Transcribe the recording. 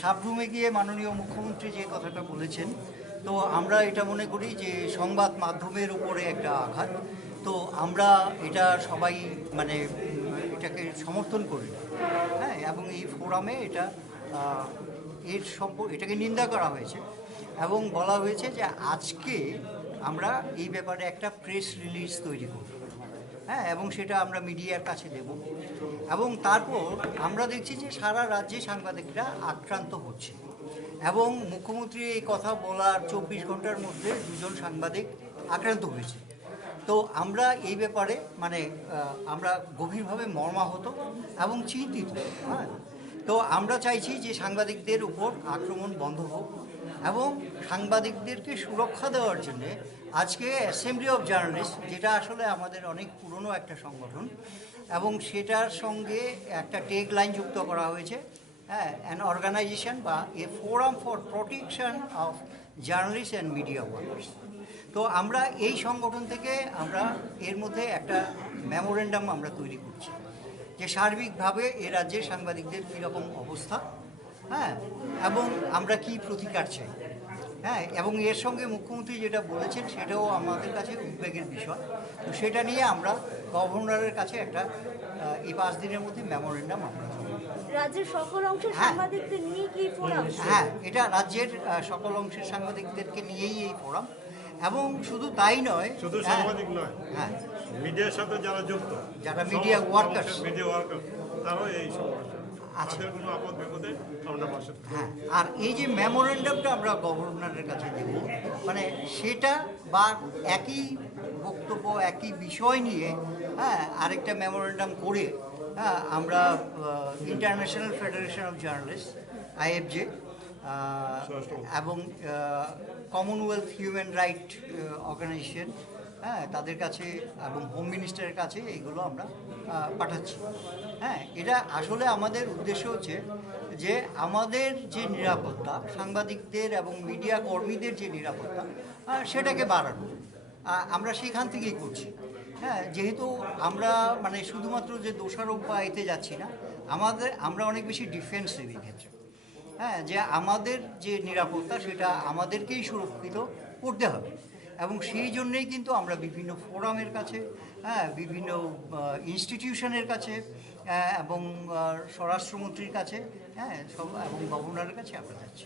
সাবরুমে গিয়ে মাননীয় মুখ্যমন্ত্রী যে কথাটা বলেছেন, তো আমরা এটা মনে করি যে সংবাদ মাধ্যমের উপরে একটা আঘাত। তো আমরা এটা সবাই মানে এটাকে সমর্থন করি, হ্যাঁ, এবং এই ফোরামে এটা এটাকে নিন্দা করা হয়েছে এবং বলা হয়েছে যে আজকে আমরা এই ব্যাপারে একটা প্রেস রিলিজ তৈরি করব, হ্যাঁ, এবং সেটা আমরা মিডিয়ার কাছে দেব। এবং তারপর আমরা দেখছি যে সারা রাজ্যে সাংবাদিকরা আক্রান্ত হচ্ছে এবং মুখ্যমন্ত্রী এই কথা বলার 24 ঘন্টার মধ্যে 2জন সাংবাদিক আক্রান্ত হয়েছে। তো আমরা এই ব্যাপারে মানে আমরা গভীরভাবে মর্মাহত এবং চিন্তিত, হ্যাঁ। তো আমরা চাইছি যে সাংবাদিকদের উপর আক্রমণ বন্ধ হোক এবং সাংবাদিকদেরকে সুরক্ষা দেওয়ার জন্যে আজকে অ্যাসেম্বলি অফ জার্নালিস্ট, যেটা আসলে আমাদের অনেক পুরনো একটা সংগঠন, এবং সেটার সঙ্গে একটা টেগ লাইন যুক্ত করা হয়েছে, হ্যাঁ, অ্যান অর্গানাইজেশন বা a forum for protection of journalist and media workers. তো আমরা এই সংগঠন থেকে আমরা এর মধ্যে একটা মেমোরেন্ডাম আমরা তৈরি করছি যে সার্বিকভাবে এ রাজ্যের সাংবাদিকদের কীরকম অবস্থা, হ্যাঁ, এবং আমরা কি প্রতিকার চাই, হ্যাঁ, এবং এর সঙ্গে মুখ্যমন্ত্রী যেটা বলেছেন সেটাও আমাদের কাছে উদ্বেগের বিষয়। তো সেটা নিয়ে আমরা গভর্নরের কাছে একটা এই 5 দিনের মধ্যে মেমোরেন্ডাম আমরা রাজ্যের সকল অংশের সাংবাদিকদের নিয়ে কি ফোরাম? হ্যাঁ, এটা রাজ্যের সকল অংশের সাংবাদিকদেরকে নিয়েই এই ফোরাম। এবং শুধু তাই নয়, শুধু সাংবাদিক নয়, হ্যাঁ, মিডিয়ার সাথে যারা যুক্ত, যারা মিডিয়া ওয়ার্কার, তারাও এই সমস্যা আছে, কোনো আপদ বিপদে আমরা পাশে। হ্যাঁ, আর এই যে মেমোরেন্ডামটা আমরা গভর্নরের কাছে দেব, মানে সেটা বা একই বক্তব্য একই বিষয় নিয়ে, হ্যাঁ, আরেকটা মেমোরেন্ডাম করে, হ্যাঁ, আমরা international federation of journalist IFJ এবং কমনওয়েলথ হিউম্যান রাইট অর্গানাইজেশন, হ্যাঁ, তাদের কাছে এবং হোম মিনিস্টারের কাছে এইগুলো আমরা পাঠাচ্ছি। হ্যাঁ, এটা আসলে আমাদের উদ্দেশ্য হচ্ছে যে আমাদের যে নিরাপত্তা, সাংবাদিকদের এবং মিডিয়া কর্মীদের যে নিরাপত্তা, সেটাকে বাড়ানো আমরা সেখান থেকেই করছি। হ্যাঁ, যেহেতু আমরা মানে শুধুমাত্র যে দোষারোপ বা এতে যাচ্ছি না, আমরা অনেক বেশি ডিফেন্সিভ এই ক্ষেত্রে, হ্যাঁ, যে আমাদের যে নিরাপত্তা সেটা আমাদেরকেই সুরক্ষিত করতে হবে। এবং সেই জন্যেই কিন্তু আমরা বিভিন্ন ফোরামের কাছে, হ্যাঁ, বিভিন্ন ইনস্টিটিউশনের কাছে এবং স্বরাষ্ট্রমন্ত্রীর কাছে, হ্যাঁ, সব এবং গভর্নরের কাছে আমরা যাচ্ছি।